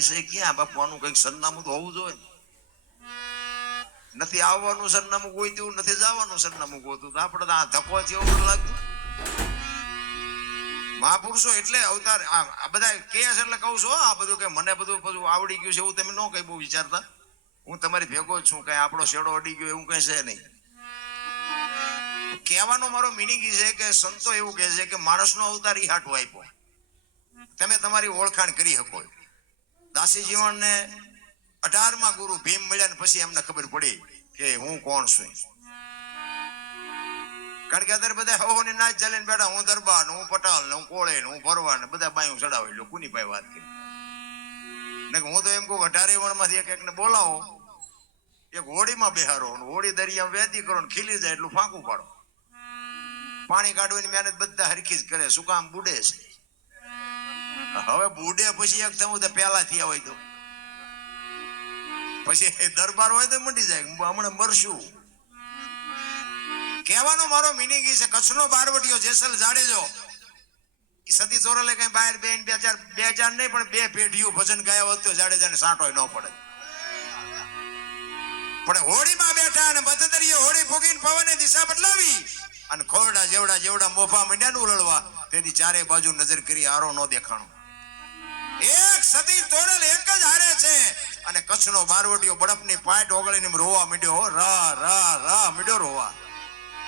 છે ક્યાં બાપુ? આનું કઈક સરનામું તો હોવું જોઈએ. નથી આવવાનું સરનામું કોઈ તેવું, નથી જવાનું સરનામું ગોતું. આપણે તો આ ધક્કો થયો એવું લાગતું. મહાપુરુષો એટલે અવતાર આ બધા કે છે એટલે કહું છું. આ બધું કે મને બધું આવડી ગયું છે એવું તમે ન કઈ બહુ વિચારતા. હું તમારી ભેગો જ છું. કઈ આપણો શેડો અડી ગયો એવું કઈ છે નહીં. કહેવાનો મારો મિનિંગ એ છે કે સંતો એવું કહે છે કે માણસનો અવતાર ઈ હાટો આપ્યો, તમે તમારી ઓળખાણ કરી શકો. દાસી જીવનને 18મા ગુરુ ભીમ મળ્યા ને પછી એમને ખબર પડી કે હું કોણ છું. કારણ કે અત્યારે બધા હોની નાચ ચાલીને બેઠા, હું દરબાર ને હું પટાલ ને હું કોળે ને હું ભરવા ને બધા બાયું ચડાવે. એટલે કોની પાસે વાત કરી ને? હું તો એમ કહું 18 વણમાંથી એક ને બોલાવો, એક હોડીમાં બેહારો, હોડી દરિયામાં વેદી કરો ને ખીલી જાય એટલું ફાંકું પાડો. પાણી કાઢવાની મહેનત બધા હરખી જ કરે. શું કામ? બુડે છે. હવે બુડે પછી એક થવું તો પેલા થયા હોય તો પછી દરબાર હોય તો મંડી જાય હમણાં મરશું. કહેવાનો મારો મિનિંગ એ છે કચ્છનો બારવટીયો જેસલ જાડેજો સતી ચોરલે કઈ બહાર બેન બે ચાર નહીં પણ 2 પેઢીઓ ભજન ગાયા હોત તો જાડેજાને સાંટોય ન પડે. પણ હોળીમાં બેઠા અને બદતરીએ હોળી ફૂગીને પવને દિશા બદલાવી અને ખોરડા જેવડા મોભા મંડ્યા નું ઉલળવા. તેથી ચારે બાજુ નજર કરી આરો ન દેખાણો. એક સતી તોરલ એક જ હારે છે અને કચ્છનો બારવટીયો બળપની પાટ ઓગળીને રોવા માંડ્યો. રા મીડ્યો રોવા.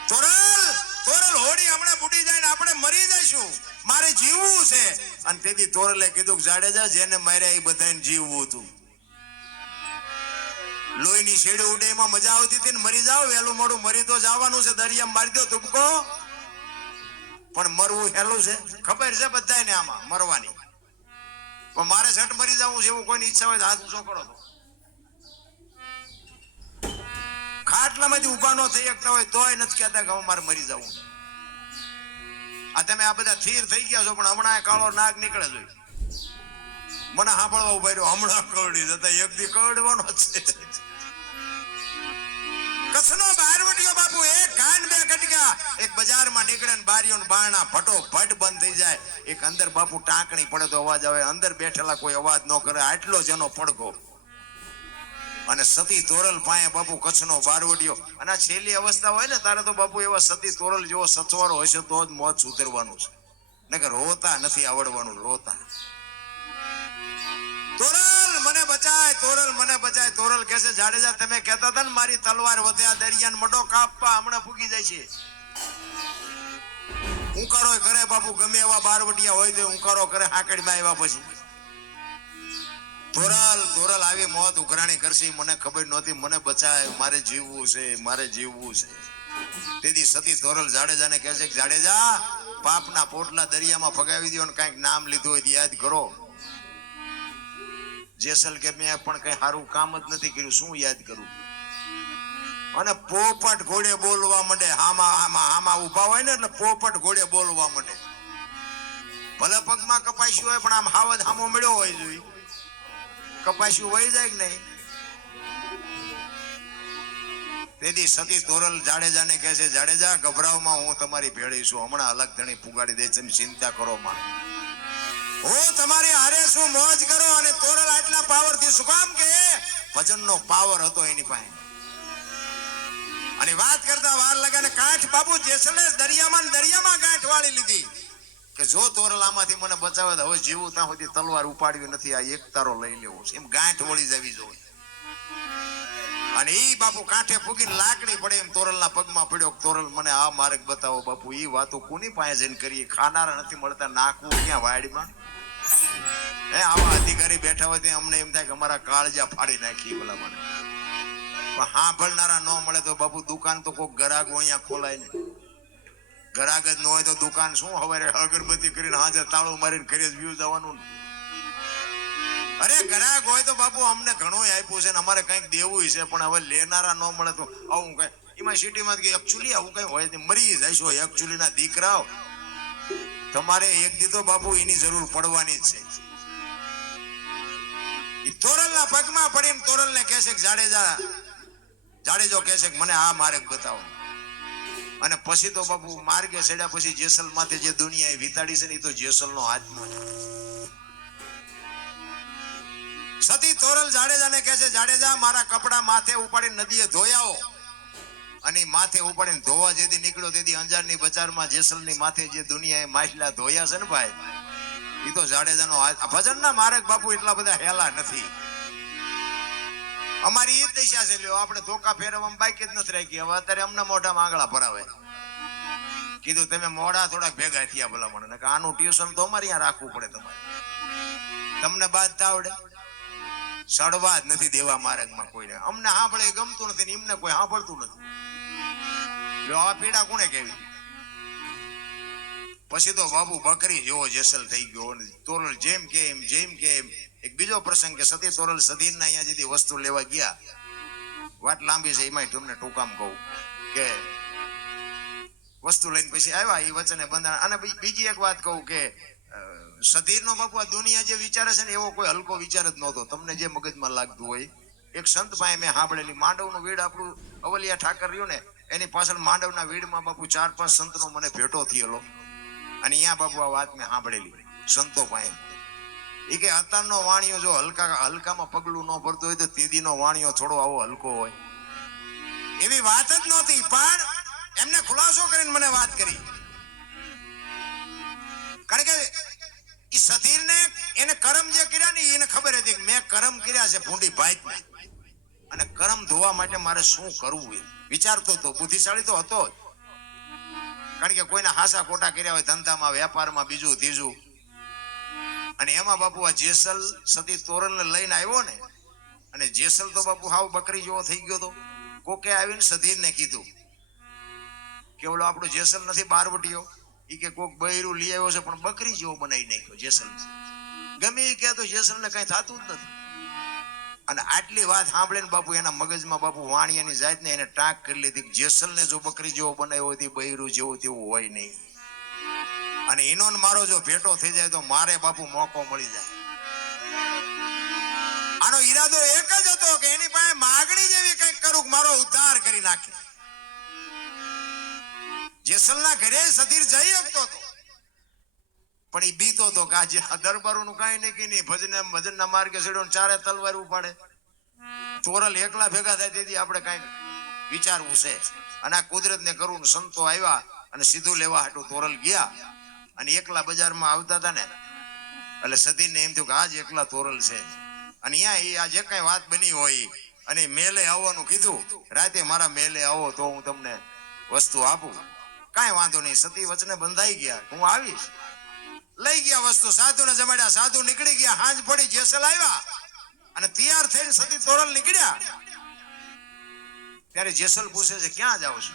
તોરલ હોડી હમણાં બુડી જાય ને આપણે મરી જઈશું, મારે જીવવું છે. અને તેથી તોરલે કીધું કે જાડેજા જેને માર્યા એ બધાને જીવવું હતું. લોહીની શેડી ઉડે એમાં મજા આવતી હતી ને મરી જાવ વહેલું મોડું મરી તો જવાનું છે. દરિયામાં મારી દો તુબકો, પણ મરવું હેલું છે. ખબર છે બધાને આમાં મરવાની, પણ મારે ઝટ મરી જવું છે એવું કોઈની ઈચ્છા હોય તો હાથ ઊંચો કરો. તો ખાટલામાંથી ઉભા ન થઈ શકતા હોય તોય નથી કહેતા કે મારે મરી જવું. આ તમે આ બધા થીર થઈ ગયા છો, પણ હમણાં કાળો નાગ નીકળે છે. મને સાંભળવા ઉભા રહ્યો, હમણાં કરડી જતા એક દી કરડવાનો છે. કચ્છનો બારવટીયો બાપુ એક ગાંડ 2 કટકા, એક બજારમાં નીકળે ને બારીઓ ને બારણા ફટોફટ બંધ થઈ જાય. એક અંદર બાપુ ટાંકણી પડે તો અવાજ આવે, અંદર બેઠેલા કોઈ અવાજ ન કરે. આટલો જ એનો પડઘો. અને સતી તોરલ પાસે બાપુ કચ્છનો બારવટીયો. અને આ છેલ્લી અવસ્થા હોય ને તારે તો બાપુ એવા સતી તોરલ જેવો સચવારો હશે તો જ મોત સુધરવાનું છે, નકર રોતા નથી આવડવાનું. રોતા તોરલ મને બચાય, તોરલ મને બચાય. તોરલ કહે છે જાડેજા તમે કહેતા હતા ને મારી તલવાર વધ્યા દરિયાને મડો કાપવા, હમણાં ફૂગી જાય છે. ઉંકારો કરે બાપુ, ગમે એવા બારવટિયા હોય તો ઉંકારો કરે હાકડીમાં આવ્યા પછી. તોરલ આવી મોત ઉઘરાણી કરશે મને ખબર નહોતી. મને બચાય, મારે જીવવું છે, મારે જીવવું છે. તેથી સતી તોરલ જાડેજાને કહે છે કે જાડેજા પાપના પોટલા દરિયામાં ફગાવી દો અને કાંઈક નામ લીધું હોય યાદ કરો. જેસલ કે મેં પણ કઈ સારું કામ જ નથી કર્યું, શું યાદ કરું? અને પોપટ ઘોડે બોલવા માંડે. આમાં ઉભા હોય ને એટલે પોપટ ઘોડે બોલવા માંડે. ભલે પગમાં કપાસ્યું હોય પણ આમ હાવજ હામો મળ્યો હોય જોઈએ. કપાસ્યું વહી જાય કે નહીં. તેથી સતી તોરલ જાડેજાને કહે છે જાડેજા ગભરાવમાં હું તમારી ભેળી છું, હમણાં અલગ ધણી પુગાડી દે છે, ચિંતા કરો માં, હું તમારી હારે શું, મોજ કરો. અને તોરલ આટલા પાવર થી શું કામ કે ભજનનો પાવર હતો એની પાસે. અને વાત કરતા વાર લગાને કાંઠ બાપુ જેસલે દરિયામાં ગાંઠ વાળી લીધી કે જો તોરલ આમાંથી મને બચાવે તો હવે જીવું ત્યાં સુધી તલવાર ઉપાડવી નથી, આ એક તારો લઈ લેવો છે. એમ ગાંઠ વળી જવી જોઈએ. અને ઈ બાપુ કાંઠે ફૂગીને લાકડી પડે એમ તોરલના પગમાં પડ્યો. તોરલ મને આ માર્ગ બતાવો. બાપુ ઈ વાતો કોની પાસે જઈને કરીએ? ખાનારા નથી મળતા, નાખવું ક્યાં વાડીમાં? આવા અધિકારી બેઠા હોય તો અમને એમ થાય કે અમારા કાળજા ફાડી નાખી ભલા મને. પણ સાંભળનારા ન મળે તો બાપુ દુકાન તો કોઈક ગરાગો અહીંયા ખોલાય ને. ગરાગ જ ન હોય તો દુકાન શું હવે અગરબત્તી કરીને હાજર તાળું મારીને ઘરે જ વ્યૂ જવાનું. અરે ગરાગ હોય તો બાપુ અમને ઘણું આપ્યું છે ને અમારે કંઈક દેવું છે, પણ હવે લેનારા ન મળે તો આવું કઈ એમાં સિટીમાં એકચ્યુઅલી આવું કઈ હોય મરી જઈશો. એકચ્યુઅલી ના દીકરાઓ તમારે એક દીધો બાપુ એની જરૂર પડવાની જ છે. તોરલના પગમાં પડીને તોરલને કહે છે કે જાડેજો કહે છે કે મને આ માર્ગ બતાવો. અને પછી તો બાપુ માર્ગે ચડ્યા પછી જેસલ માથે જે દુનિયા વિતાડી છે ને એ તો જેસલ નો આત્મા છે. સતી તોરલ જાડેજાને કહે છે, જાડેજા મારા કપડા માથે ઉપાડીને નદીએ ધોઈ આવો. અને માથે ઉપાડીને ધોવા જેથી નીકળ્યો તેથી અંજારની બજારમાં જેસલની માથે જે દુનિયાએ માછલા ધોયા છે ને ભાઈ, એ તો જાડેજાનો ભજનના માર્ગ બાપુ એટલા બધા હેલા નથી. અમારી એ જ દિશા છે. લ્યો આપણે ધોકા ફેરવવામાં બાકી જ નથી રાખી. હવે અત્યારે અમને મોઢામાં આંગળા ભરાવે. કીધું તમે મોઢા થોડાક ભેગા થયા ભલા મને, આનું ટ્યુશન તો અમારે અહીંયા રાખવું પડે. તમારે તમને બાદ આવડે સડવા જ નથી દેવા માર્ગમાં કોઈને. અમને સાંભળે ગમતું નથી ને એમને કોઈ સાંભળતું નથી. આ પીડા કોને કેવી? પછી તો બાબુ બકરી જેવો જેસલ થઈ ગયો. તોરલ જેમ કે એમ. એક બીજો પ્રસંગ કે સતી તોરલ સધીરના અહીંયા જેથી વસ્તુ લેવા ગયા, વાત લાંબી છે એમાં તમને ટૂંકામ કહું કે વસ્તુ લઈને પછી આવ્યા એ વચને બંધાણ. અને બીજી એક વાત કહું કે સધીરનો બાપુ આ દુનિયા જે વિચારે છે ને એવો કોઈ હલકો વિચાર જ નહોતો. તમને જે મગજમાં લાગતું હોય. એક સંત પાસે મેં સાંભળેલી, માંડવનું વીડ આપણું અવલિયા ઠાકર રહ્યું ને એની પાછળ માંડવના વીડમાં બાપુ 4-5 સંતનો મને ભેટો થયેલો. અને અહીંયા બાપુ આ વાત મેં સાંભળેલી સંતો પાસે. એ કે અત્યારનો વાણિયો જો હલકામાં પગલું ન ભરતો હોય તો તેદીનો વાણિયો થોડો આવો હલકો હોય. એવી વાત જ નહોતી, પણ એમને ખુલાસો કરીને મને વાત કરી. કારણ કે એ સધીરને એને કર્મ જે કર્યા ને એને ખબર હતી કે મેં કર્મ કર્યા છે ભૂંડી ભાઈ, અને કર્મ ધોવા માટે મારે શું કરવું એ વિચારતો હતો. બુદ્ધિશાળી તો હતો જ. કારણ કે કોઈના હાસા ખોટા કર્યા હોય ધંધામાં, વેપારમાં, બીજું ત્રીજું. અને એમાં બાપુ આ જેસલ સતી તોરલને લઈને આવ્યો ને, અને જેસલ તો બાપુ હાવ બકરી જેવો થઈ ગયો તો. કોકે આવીને સધીરને કીધું કે ઓલો આપણો જેસલ નથી બારવટીયો, એ કે કોક બૈરું લઈ આવ્યો છે પણ બકરી જેવો બનાવી નાખ્યો જેસલ. ગમે એ કે તો જેસલને કઈ થતું જ નથી. અને આટલી વાત સાંભળીને બાપુ એના મગજમાં બાપુ વાણિયાની જાતને એને ટાંક કરી લીધી કે જેસલને જો બકરી જેવો બનાવ્યો હોય બૈરું જેવું તેવું હોય નહીં. અને એનો મારો જો ભેટો થઈ જાય તો મારે બાપુ મોકો મળી જાય. આનો ઈરાદો એક જ હતો કે એની પાસે માગણી જેવી કંઈક કરું, મારો ઉદ્ધાર કરી નાખે. જેસલના ઘરે સધીર જઈ શકતો હતો, પણ એ બીતો હતો કે આજે દરબારોનું કઈ નહીં, ભજનના માર્ગે ચડ્યો ચારે તલવાર ઉપાડે. તોરલ એકલા ભેગા થાય તેથી આપણે કઈ વિચારવું છે. અને આ કુદરતને કરવું. સંતો આવ્યા અને સીધું લેવા હાટું તોરલ ગયા. અને એકલા બજારમાં આવતા હતા ને એટલે સધીરને એમ થયું કે આજ એકલા તોરલ છે. અને અહીંયા આ જે કઈ વાત બની હોય અને મેલે આવવાનું કીધું, રાતે મારા મેલે આવો તો હું તમને વસ્તુ આપું. કાંઈ વાંધો નહીં. સતી વચને બંધાઈ ગયા, હું આવીશ. લઈ ગયા વસ્તુ, સાધુને જમાડ્યા, સાધુ નીકળી ગયા. હાંજ પડી, જેસલ આવ્યા અને તૈયાર થઈને સતી તોરલ નીકળ્યા. ત્યારે જેસલ પૂછે છે ક્યાં જાવ છો?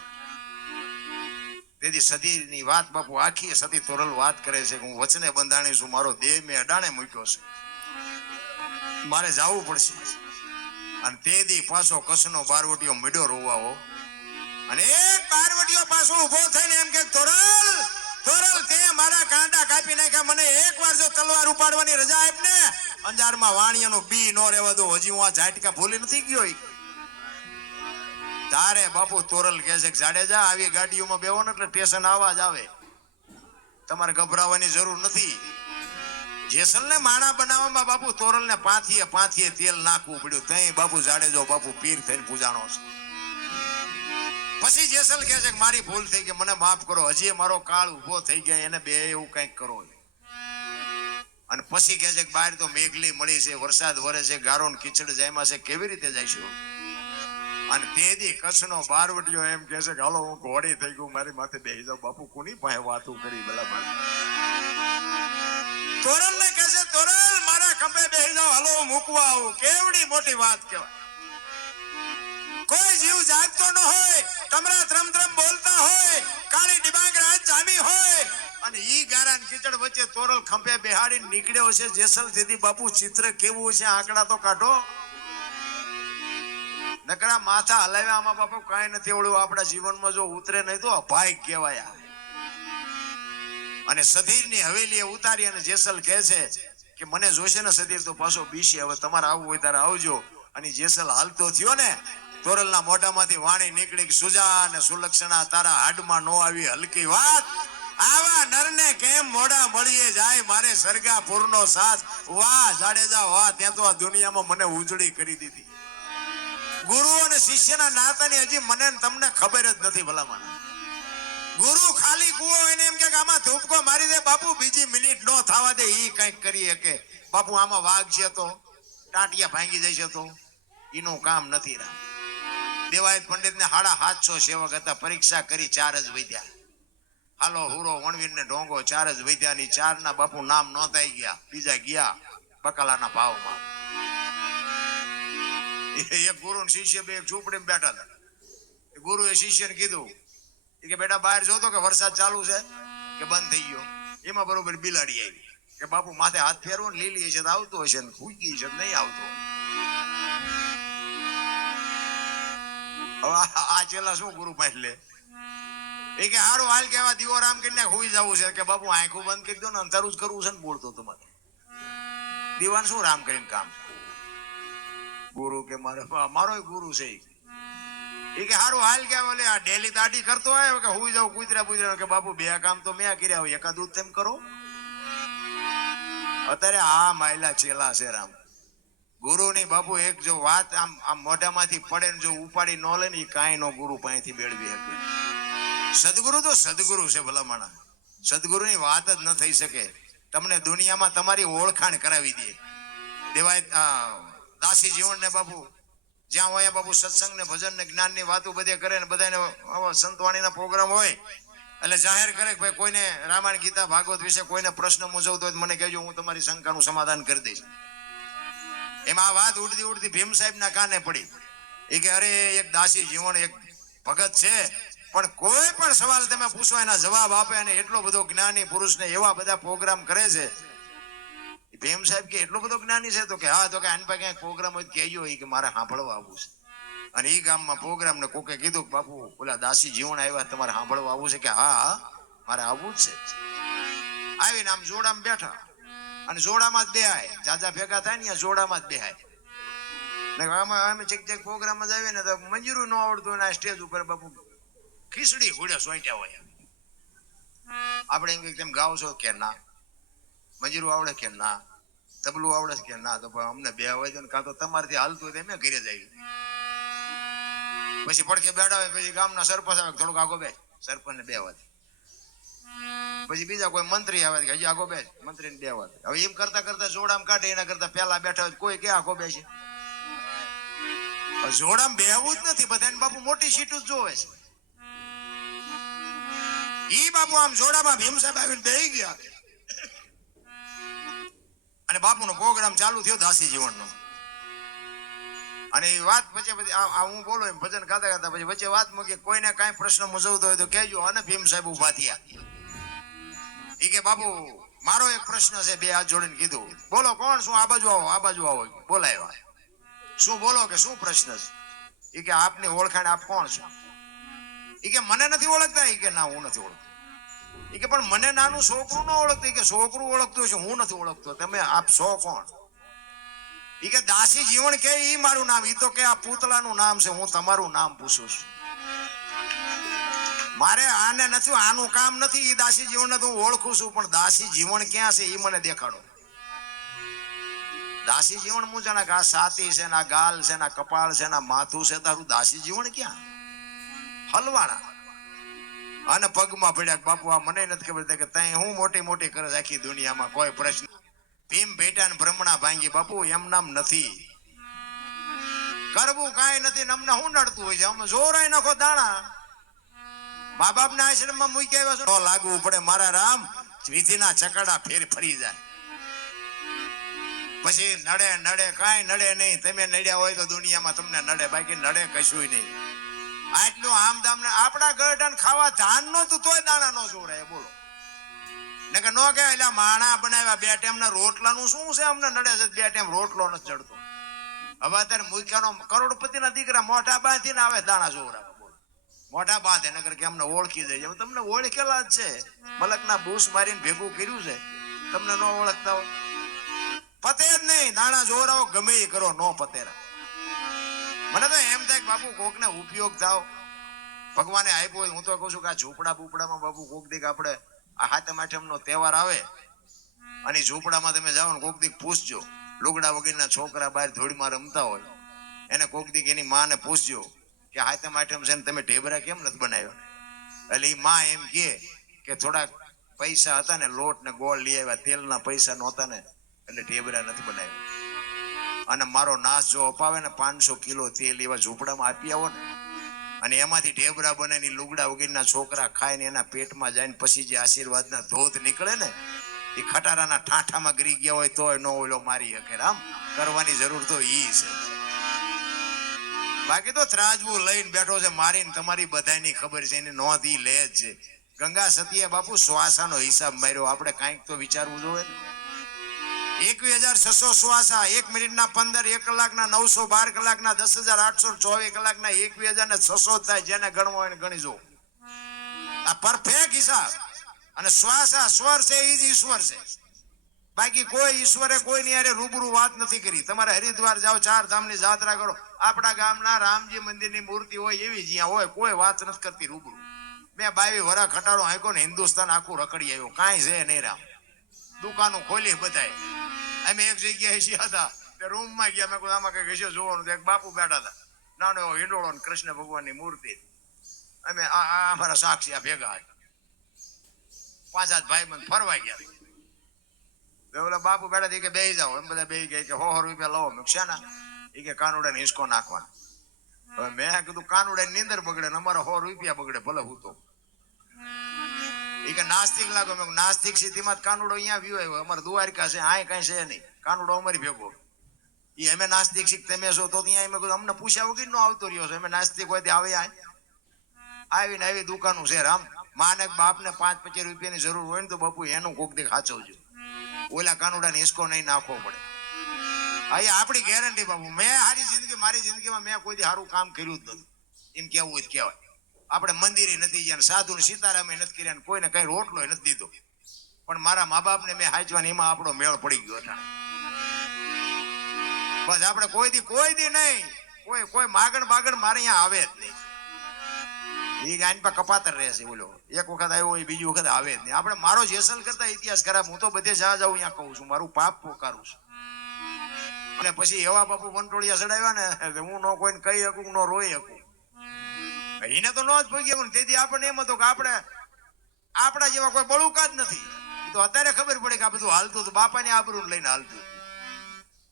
તેથી સતીની વાત બાપુ આખી સતી તોરલ વાત કરે છે કે હું વચને બંધાણી છું, મારો દેહ મેં અડાણે મૂક્યો છે, મારે જવું પડશે. અને તે દી પાછો કસનો બારવટીયો મીડો રોવાવો. અને એક બારવટીયો પાછો ઉભો થઈને એમ કે તોરલ તોરલ તે મારા કાંડા કાપી નાખ્યા, મને એકવાર જો તલવાર ઉપાડવાની રજા આપ ને. અંજારમાં વાણિયાનો બી નો રહેવા દો. હજી હું આ ઝાટકા ભૂલી નથી ગયો. તારે બાપુ તોરલ કહે છે કે જાડેજા આવી ગાડીઓમાં બેવો ને એટલે સ્ટેશન આવાજ આવે, તમારે ગભરાવાની જરૂર નથી. જેસલને માણા બનાવવામાં બાપુ તોરલને પાંથીએ તેલ નાખવું પડ્યું. તઈ બાપુ જાડેજો બાપુ પીર થઈને પૂજાણો છે. પછી જેસલ કહે છે કે મારી ભૂલ થઈ ગઈ, મને માફ કરો. હજી મારો કાળ ઉભો થઈ ગયા, એને બે એવું કંઈક કરો. અને પછી કહે છે કે બહાર તો મેઘલી મળી છે, વરસાદ વરે છે, ગારો ને કીચડ જાયમાં છે, કેવી રીતે જઈશું? અને તેથી કચ્છનો બારવટીયો એમ કહે છે કે હાલો હું ઘોડી થઈ ગયું, મારી માથે બેસી જાવ. બાપુ કોની પાસે વાતું કરી ભલા? તોરલ ને કહે છે તોરલ મારા ખંભે બેસી જાવ, હાલો હું મૂકવા આવું. કેવડી મોટી વાત કહેવાય. કોઈ જીવ જાગતો ન હોય, તમરા ત્રમ બોલતા હોય, કાળી ડિબાંગ રાત જામી હોય, અને ઈ ગારા કીચડ વચ્ચે તોરલ ખંભે બેહાડી નીકળ્યો છે જેસલ. તેથી બાપુ ચિત્ર કેવું છે આંકડા તો કાઢો. નકરા માથા હલાવ્યા આમાં બાપુ કઈ નથી આવડ્યું. આપણા જીવનમાં જો ઉતરે નહીં તો અભાગ કહેવાય. અને સધીરની હવેલીએ ઉતારી અને જેસલ કહે છે કે મને જોશે ને સધીર તો પાછો બીશે, હવે તમારે આવવું હોય ત્યારે આવજો. અને જેસલ હાલતો થયો ને, તોરલના મોઢામાંથી વાણી નીકળી કે સુજા અને સુલક્ષણા તારા હાડમાં નો આવી હલકી વાત. આવા નરને કેમ મોડા મળીએ જાય મારે સરગાપુરનો સાથ. વાહ જાડેજા વાહ, ત્યાં તો આ દુનિયામાં મને ઉજળી કરી દીધી. ગુરુ અને શિષ્યના નાતાની હજી મને ને તમને ખબર જ નથી ભલામણ. ગુરુ ખાલી કુવો એને એમ કે આમાં ધૂપકો મારી દે બાપુ, બીજી મિનિટ નો થવા દે ઈ કંઈક કરી શકે. બાપુ આમાં વાઘ છે તો ટાંટિયા ભાંગી જશે તો એનું કામ નથી. રામ દેવાયત પંડિત ને 750 સેવક હતા, પરીક્ષા કરી 4 જ વધ્યા. હાલો હુરો વણવીર ને ઢોંગો 4 જ વધ્યા ની 4 ના બાપુ નામ નોંધાઈ ગયા, બીજા ગયા બકાલાના ભાવમાં. એક ગુરુ ને શિષ્ય બે ઝૂંપડીમાં બેઠા હતા. ગુરુએ શિષ્યને કીધું કે બેટા બહાર જોતો કે વરસાદ ચાલુ છે કે બંધ થઈ ગયો. એમાં બરોબર બિલાડી આવી કે બાપુ માથે હાથ ફેરવો ને લીલી હશે તો આવતો હશે ને ફૂકી હશે નહીં આવતો. હવે આ ચેલા શું ગુરુ પાસે લે એ કે હારું હાલ કેવા દીવો રામ કરીને હુઈ જવું છે કે બાપુ આંખું બંધ કરી દો ને અંધારું જ કરવું છે ને બોલતો તમારે દીવાન શું રામ કરીને કામ. ગુરુ કે મારો ગુરુ છે એ કે હારું હાલ કે બોલે આ ડેલી દાઢી કરતો હોય કે હુઈ જાવ કૂતરા પૂતરા કે બાપુ બે કામ તો મેં કર્યા હોય એકાદું તેમ કરો. અત્યારે આ માયલા ચેલા છે રામ. ગુરુ ની બાપુ એક જો વાત આમ મોઢામાંથી પડે ને જો ઉપાડી ન લે ને એ કાંઈ નો ગુરુ પાસેથી મેળવી શકે. સદગુરુ તો સદગુરુ છે ભલામણા. સદગુરુ ની વાત જ ન થઈ શકે. તમને દુનિયામાં તમારી ઓળખાણ કરાવી દે. દેવાય દાસી જીવન ને બાપુ જ્યાં હોય બાપુ સત્સંગ ને ભજન ને જ્ઞાન ની વાતો બધે કરે ને બધાને સંતવાણી ના પ્રોગ્રામ હોય એટલે જાહેર કરે કે ભાઈ કોઈને રામાયણ ગીતા ભાગવત વિશે કોઈને પ્રશ્ન મૂંઝવતો હોય મને કહેજો, હું તમારી શંકાનું સમાધાન કરી દઈશ. એમાં આ વાત ઉડતી ભીમ સાહેબ ના કાને પડી. એ કે અરે એક દાસી જીવન એક ભગત છે પણ કોઈ પણ સવાલ તમે પૂછો એના જવાબ આપે અને એટલો બધો જ્ઞાની પુરુષ ને એવા બધા પ્રોગ્રામ કરે છે. ભીમ સાહેબ કે એટલો બધો જ્ઞાની છે તો કે હા, તો કે આની પાસે ક્યાંક પ્રોગ્રામ હોય કહેજો કે મારે સાંભળવા આવવું છે. અને એ ગામમાં પ્રોગ્રામ ને કોકે કીધું કે બાપુ ઓલા દાસી જીવન આવ્યા તમારે સાંભળવા આવવું છે કે હા મારે આવવું જ છે. આવીને આમ જોડામાં બેઠા અને જોડામાં જ બેહાય, જાજા ભેગા થાય ને જોડામાં જ બેહાય. અમે ચેક પ્રોગ્રામમાં જ આવીએ ને તો મંજૂરું ન આવડતું હોય સ્ટેજ ઉપર બાપુ ખીચડી ઘોડે સોંટ્યા હોય. આપણે એમ તેમ ગાવ છો કે ના, મંજૂરું આવડે કે ના, તબલું આવડે કે ના, તો અમને બે હોય તો કાં તો તમારથી હાલતું હોય તો અમે ઘરે જ આવી. પછી પડખે બેઠા હોય પછી ગામના સરપંચ આવે થોડુંક આગો બે સરપંચ ને બે વાત, પછી બીજા કોઈ મંત્રી આવે કે હજી આગો બે મંત્રી ને બે વાત. હવે એમ કરતા કરતા જોડામ કાઢે એના કરતા પેલા બેઠા હોય કોઈ કે આગો બે છે. જોડામ બેહવું જ નથી, બધાને બાપુ મોટી સીટું જ જોવે છે. ઈ બાપુ આમ જોડામાં ભીમ સાહેબ આવીને બેહી ગયા અને બાપુનો પ્રોગ્રામ ચાલુ થયો દાસી જીવનનો. અને એ વાત પછી હું બોલો એમ ભજન ગાતા ગાતા પછી વચ્ચે વાત મૂકી કોઈને કાંઈ પ્રશ્ન મૂંઝવતો હોય તો કહેજો. અને ભીમ સાહેબ ઉભા થયા. એ કે બાપુ મારો એક પ્રશ્ન છે, બે હાથ જોડીને કીધું બોલો કોણ શું, આ બાજુ આવો આ બાજુ આવો બોલાવ્યા. શું બોલો કે શું પ્રશ્ન છે? એ કે આપની ઓળખાણ આપ કોણ છો? એ કે મને નથી ઓળખતા. એ કે ના હું નથી ઓળખતો. એ કે પણ મને નાનું છોકરું ન ઓળખતું. કે છોકરું ઓળખતું છે હું નથી ઓળખતો, તમે આપ છો કોણ? એ કે દાસી જીવન કે ઈ મારું નામ. એ તો કે આ પૂતળાનું નામ છે, હું તમારું નામ પૂછું છું. મારે આને નથી, આનું કામ નથી. એ દાસી જીવન ને તો હું ઓળખું છું પણ દાસી જીવન ક્યાં છે એ મને દેખાડો. દાસી જીવન હું જાણે કે આ સાતી છે ના ગાલ છે ના કપાળ છે ના માથું છે, તારું દાસી જીવન ક્યાં? હલવાણા અને પગમાં પડ્યા. બાપુ આ મને નથી ખબર કે તઈ હું મોટી મોટી કરે આખી દુનિયામાં કોઈ પ્રશ્ન. ભીમ ભેટા ને ભ્રમણા ભાંગી. બાપુ એમ નામ નથી, કરવું કાંઈ નથી. અમને શું નડતું હોય છે? અમે જોરાઈ નાખો દાણા. મા બાપ ના આશ્રમમાં મૂકી આવ્યા છો લાગવું પડે. મારા રામ વિધિના ચકડા ફેર ફરી જાય. પછી નડે નડે કાંઈ નડે નહીં. તમે નડ્યા હોય તો દુનિયામાં તમને નડે, બાકી નડે કશું નહીં. આટલું આમ દામ ને આપણા ગરડા ખાવા ધાન નતું તોય દાણા નો જોડાય. બોલો નકર નો કે એટલે માણા બનાવ્યા બે ટાઈમ ના રોટલાનું શું છે? અમને નડે છે બે ટાઈમ રોટલો નથી ચડતો. હવે અત્યારે મૂક્યાનો કરોડપતિ ના દીકરા મોઢા બાંધી ને આવે દાણા જોવડાવે. બોલો મોઢા બાંધે નકર કે અમને ઓળખી જાય. તમને ઓળખેલા જ છે, મલક ના બૂસ મારીને ભેગું કર્યું છે. તમને ન ઓળખતા હોય પતે જ નહીં. દાણા જોવડાવો ગમે એ કરો, નો પતેરા. મને તો એમ થાય કે બાપુ કોક ને ઉપયોગ થાવ ભગવાને આપ્યો હોય. હું તો કહું છું કે આ ઝૂંપડા બુપડામાં બાપુ કોક દીક આપણે આ હાથમ આઠમનો તહેવાર આવે અને ઝૂંપડામાં તમે જાઓ ને કોક દીક પૂછજો, લુગડા વગરના છોકરા બહાર ધૂળમાં રમતા હોય, એને કોક દીક એની માને પૂછજો કે હાથમ આઠમ છે ને તમે ઢેબરા કેમ નથી બનાવ્યા? એટલે એ માં એમ કે થોડાક પૈસા હતા ને, લોટ ને ગોળ લઈ આવ્યા, તેલના પૈસા નહોતા ને એટલે ઢેબરા નથી બનાવ્યા. અને મારો નાશ જો અપાવે ને 500 કિલો તેલ એવા ઝૂંપડામાં આપી આવો ને, અને એમાંથી ઢેબરા બને ને લુગડા વગરના છોકરા ખાય ને એના પેટમાં જાય ને પછી જે આશીર્વાદના ધોધ નીકળે ને એ ખટારાના ઠાઠામાં ગરી ગયા હોય તોય નો ઓલો મારી શકે. આમ કરવાની જરૂર તો ઈ છે. બાકી તો ત્રાજવું લઈને બેઠો છે, મારીને તમારી બધાની ખબર છે, એની નોંધ ઈ લે જ છે. ગંગા સતીએ બાપુ શ્વાસાનો હિસાબ માર્યો, આપણે કાંઈક તો વિચારવું જોઈએ. 21,600 શ્વાસા, 1 મિનિટના 15, 1 કલાકના 912 કલાકના 10,824 કલાકના 21,600 થાય. જેને ગણવો હોય એને ગણી જો. આ પરફેક્ટ હિસાબ. અને શ્વાસા સ્વર છે એ જ ઈશ્વર છે. બાકી કોઈ ઈશ્વરે કોઈની હારે રૂબરૂ વાત નથી કરી. તમારે હરિદ્વાર જાઓ, 4 ધામની યાત્રા કરો, આપણા ગામના રામજી મંદિરની મૂર્તિ હોય એવી જ્યાં હોય, કોઈ વાત નથી કરતી રૂબરૂ. મેં 22 વરા ખટારો હાંક્યો ને હિન્દુસ્તાન આખું રખડી આવ્યો, કાંઈ છે નહીં. રામ દુકાનો ખોલી બધાય. અમે એક જગ્યાએ છીએ હતા, રૂમમાં ગયા, મેં આમાં કઈ હશે જોવાનું, એક બાપુ બેઠા હતા, નાનો એવો હિંડોળો ને કૃષ્ણ ભગવાનની મૂર્તિ. અમે અમારા સાક્ષી આ ભેગા 5-7 ભાઈ બંધ ફરવા ગયા. ઓલા બાપુ બેઠા કે બેસી જાઓ, એમ બધા બેસી ગયા. કે 100 રૂપિયા લાવો. મેં શાના? એ કે કાનુડા ને હિસકો નાખવાનો. હવે મેં કીધું કાનુડા ની નીંદર બગડે ને અમારા 100 રૂપિયા બગડે, ભલે હું તો. એ કે નાસ્તિક લાગો. મેં નાસ્તિક સ્થિતિમાં કાનુડો અહીંયા વ્યુ આવ્યો, અમારે દ્વારકા છે, આ કઈ છે નહીં, કાનુડો અમારી ભેગો. એ અમે નાસ્તિક શીખ તમે છો તો ત્યાં મેં કીધું અમને પૂછ્યા વગર નો આવતો રહ્યો છે. અમે નાસ્તિક હોય આવે આવીને આવી દુકાનો છે. રામ માને બાપને 5-25 રૂપિયાની જરૂર હોય ને તો બાપુ એનું કોક દે ખાચવજો. ઓલા કાનુડા ને હિસકો નહીં નાખવો પડે. અહીંયા આપણી ગેરંટી બાપુ. મેં સારી જિંદગી, મારી જિંદગીમાં મેં કોઈ સારું કામ કર્યું જ નથી. એમ કેવું જ કહેવાય. આપણે મંદિરે નથી ગયા, સાધુ ને સીતારામે નથી કર્યા, કોઈને કઈ રોટલો નથી દીધો, પણ મારા મા બાપ ને મેં હાચવાની એમાં આપણો મેળ પડી ગયો. બસ આપણે કોઈ દી નહીં, કોઈ માગણ બાગણ મારે અહીંયા આવે જ નહીં. એ આની પર કપાતર રહેશે. બોલો એક વખત આવ્યો હોય, બીજી વખત આવે જ નહીં. આપણે મારો જેસલ કરતા ઇતિહાસ ખરાબ. હું તો બધે જાઉં અહીંયા કહું છું, મારું પાપ પોકારું છું. અને પછી એવા બાપુ વંટોળિયા ચડાવ્યા ને હું નો કોઈને કહી શકું, નો રોઈ શકું. એને તો નો જ ભોગ્યો ને. તેથી આપણને એમ હતું કે આપણા જેવા કોઈ બળુકા જ નથી. એ તો અત્યારે ખબર પડે કે આ બધું હાલતું હતું, બાપાની આબરૂ લઈને હાલતું.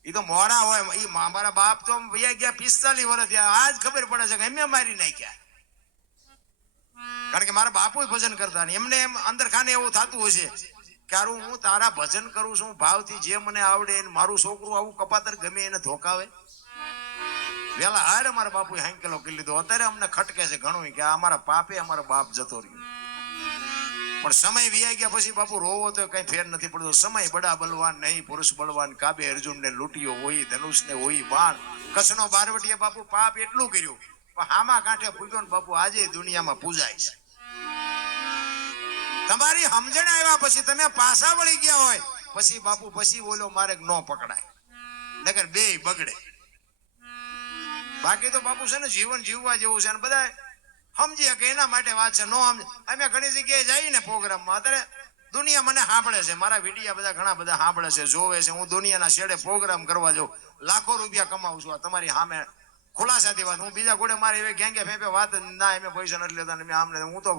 એ તો મોડા હોય. એ મારા બાપ તો વયા ગયા 45 વર્ષ થયા, આજ ખબર પડે છે કે એમને મારી નાખ્યા. કારણ કે મારા બાપુ ભજન કરતા ને એમને એમ અંદર ખાને એવું થતું હશે કે હું તારા ભજન કરું છું ભાવથી, જે મને આવડે. મારું છોકરું આવું કપાતર ગમે એને ધોકાવે. વેલા હારે મારા બાપુ હાંકેલો કરી લીધો. અત્યારે અમને ખટકે છે ઘણું કે અમારા પાપે અમારો બાપ જતો રહ્યો. પણ સમય વિયાઈ ગયા પછી બાપુ રોવો તો કઈ ફેર નથી પડતો. સમય બડા બલવાન નહીં, પુરુષ બળવાન. કાબે અર્જુન ને લૂંટ્યો હોય, ધનુષ ને હોય બાણ. કચ્છનો બારવટીએ બાપુ પાપ એટલું કર્યું, પણ હામા કાંઠે પૂજ્યો ને બાપુ આજે દુનિયામાં પૂજાય છે. તમારી સમજણ આવ્યા પછી તમે પાછા વળી ગયા હોય પછી બાપુ પછી બોલો મારે ન પકડાય, નગર બે બગડે. બાકી તો બાપુ છે ને જીવન જીવવા જેવું છે. અને બધા સમજીએ કે એના માટે વાત છે. નો સમજ. અમે ઘણી જગ્યાએ જઈએ ને પ્રોગ્રામમાં, અત્યારે દુનિયા મને સાંભળે છે, મારા વિડીયા બધા ઘણા બધા સાંભળે છે, જોવે છે. હું દુનિયાના છેડે પ્રોગ્રામ કરવા જાઉં, લાખો રૂપિયા કમાવું છું. આ તમારી સામે ખુલાસાથી વાત. હું બીજા કોડે મારી એવી ગેંગે ફેંપે વાત ના, એમ પૈસા નથી લેતા. મેં આમને હું તો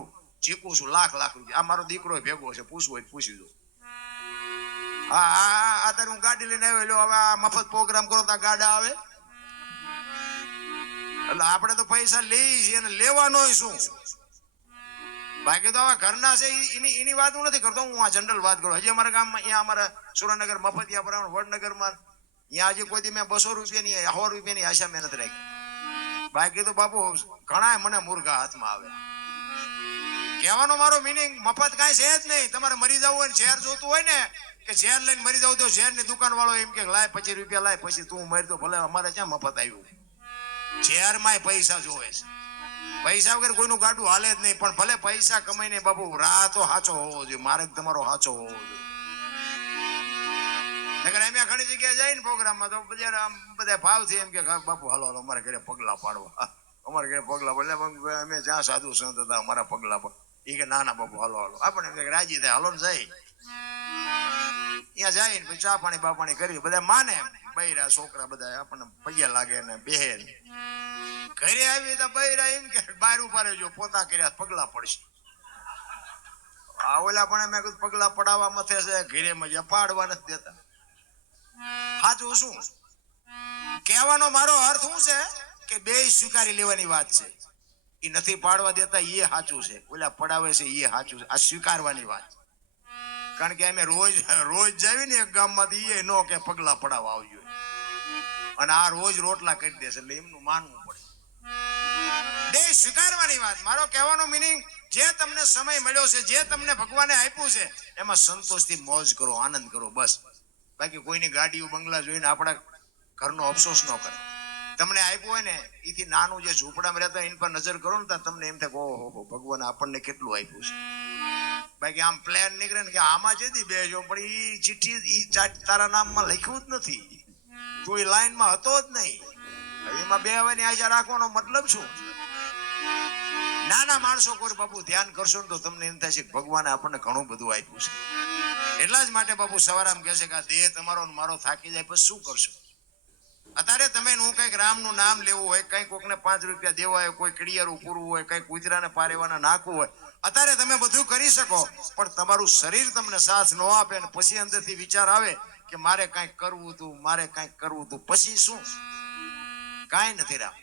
જીકું છું લાખ રૂપિયા. આ મારો દીકરો ભેગો છે, પૂછવું હોય પૂછી દો. હા અત્યારે હું ગાડી લઈને આવ્યો. હવે આ મફત પ્રોગ્રામ કરો તો ગાડા આવે. એટલે આપણે તો પૈસા લઈએ છીએ અને લેવાનો શું. બાકી તો આવા ઘરના છે એની વાત હું નથી કરતો. હું આ જનરલ વાત કરું. હજી અમારા ગામમાં અહીંયા અમારા સુરેન્દ્રનગર મફતિયા બરાબર વડનગરમાં અહીંયા હજી કોઈ દી મેં 200 રૂપિયાની 100 રૂપિયાની આશા મહેનત રાખી. બાકી તો બાપુ ઘણા મને મુર્ગા હાથમાં આવે. કહેવાનો મારો મિનિંગ મફત કાંઈ છે જ નહીં. તમારે મરી જવું હોય ને ઝેર જોતું હોય ને કે ઝેર લઈને મરી જવું, તો ઝેરની દુકાન વાળો એમ કે લાય 25 રૂપિયા લાય, પછી તું મરી તો ભલે. અમારે ક્યાં મફત આવ્યું. ઝેરમાં પૈસા જોવે છે. પૈસા વગર કોઈનું ગાડું હાલે જ નહીં. પણ ભલે પૈસા કમાઈને બાપુ રાહ તો સાચો હોવો જોઈએ, માર્ગ તમારો સાચો હોવો જોઈએ. નકર અમે ઘણી જગ્યાએ જઈને પ્રોગ્રામમાં તો બધા ભાવથી એમ કે બાપુ હાલો હાલો અમારા ઘરે પગલા પાડવા, અમારા ઘરે પગલા પાડે. અમે જ્યાં સાધુ સંત હતા અમારા પગલા પાડ. એ કે ના ના બાપુ હાલો હાલો આપણે રાજી થાય હાલો ને જાય ત્યાં જાય ને ચા પાણી બાપાણી કરી બધા માને બૈરા છોકરા બધા આપણને પૈયા લાગે ને બેહે ઘરે આવી તો બૈરા એમ કે બહાર ઉભા રહેજો પોતા કર્યા પગલા પડશે આ ઓલા પણ મેં કીધું પગલા પડાવવા મથે છે ઘરે મજા પાડવા નથી દેતા સાચું શું કહેવાનો મારો અર્થ શું છે કે બે સ્વીકારી લેવાની વાત છે એ નથી પાડવા દેતા એ સાચું છે ઓલા પડાવે છે એ સાચું છે આ સ્વીકારવાની વાત કારણ કે અમે રોજ જાવી ને એક ગામમાંથી એ નો કે પગલા પડાવવા આવજો અને આ રોજ રોટલા કરી દેશે એટલે એમનું માનવું પડે બે સ્વીકારવાની વાત મારો કહેવાનો મીનિંગ જે તમને સમય મળ્યો છે જે તમને ભગવાને આપ્યું છે એમાં સંતોષથી મોજ કરો આનંદ કરો બસ બાકી કોઈની ગાડીઓ બંગલા જોઈને આપણા ઘરનો અફસોસ ન કરે તમને આપ્યું હોય ને એથી નાનું જે ઝૂંપડામાં રહેતા એની પર નજર કરો ને તો તમને એમ થાય ઓહો ભગવાન આપણને કેટલું આપ્યું છે બાકી આમ પ્લેન નીકળે ને કે આમાં જતી બેજો પણ એ ચિઠ્ઠી તારા નામમાં લખ્યું જ નથી તું એ લાઈનમાં હતો જ નહીં એમાં બેવાની આશા રાખવાનો મતલબ શું નાના માણસો કોઈ બાપુ ધ્યાન કરશો ને તો તમને એમ થાય છે કે ભગવાને આપણને ઘણું બધું આપ્યું છે એટલા જ માટે બાપુ સવારામ કહે છે કે આ દેહ તમારો મારો થાકી જાય પછી શું કરશો અત્યારે તમે હું કઈક રામનું નામ લેવું હોય કઈ કોકને 5 રૂપિયા દેવા હોય કોઈ કડિયારું પૂરવું હોય કઈ કૂતરાને પારેવાના નાખવું હોય અત્યારે તમે બધું કરી શકો પણ તમારું શરીર તમને સાથ ન આપે ને પછી અંદરથી વિચાર આવે કે મારે કઈક કરવું હતું પછી શું કાંઈ નથી રામ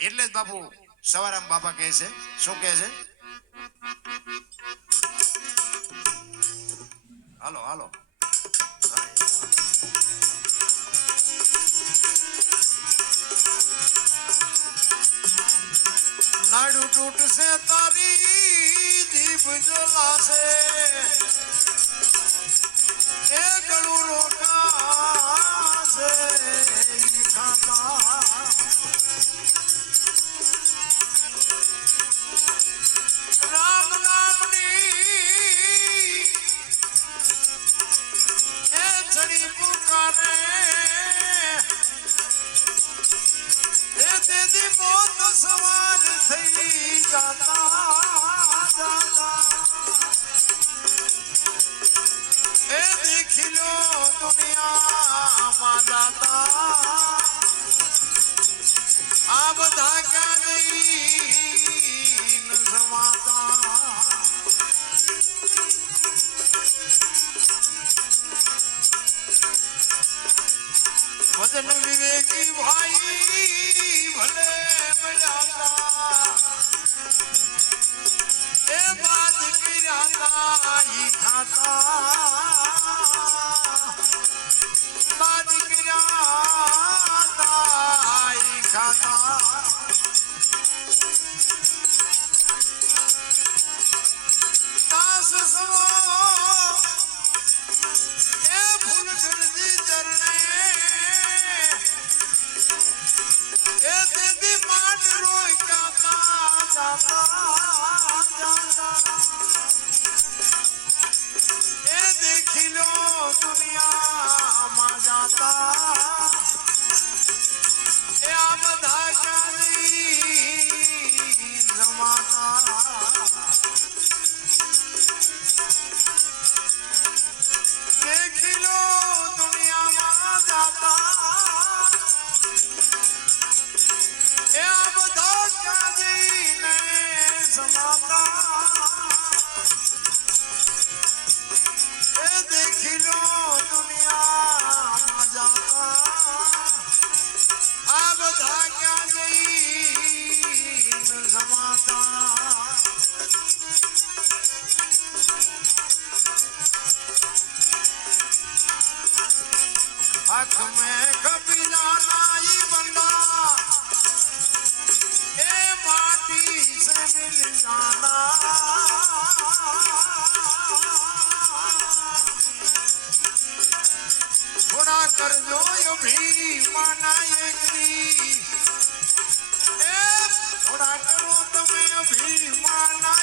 એટલે જ બાપુ સવારામ બાપા કહે છે શું કહે છે હાલો હાલો નાડુ તૂટશે તારી દીપ જલાશે એ ગળું રોકાશે રામ નામની એ છડી પુકારે એ તેદી મોત સવાર થઈ જાતા એ દેખી લો દુનિયામાં જાતા આ બધા ક્યાં ગઈ સમાતા વજન વિવેકી ભાઈ ભલે મળ્યા એ બાદ કર્યા ઈ ખાતા બાદ કર્યા ઈ ખાતા દાસ સવો એ ફૂલ ગરજી ચરણે એ દેવી માટ રોઈ જાતા એ દેખી લો દુનિયામાં જાતા એ આ બધા ક્યાંથી જમાતા દેખી લો દુનિયામાં જાતા એ આ બધા ક્યાંથી જમાતા એ દેખી લો દુનિયામાં જાતા આ બધા ક્યાં જઈ જમાતા हक में कभी जाना ही बंदा ए माटी से मिल जाना थोड़ा कर जो यो भी माना एग्री ए थोड़ा करो तुम्हें भी माना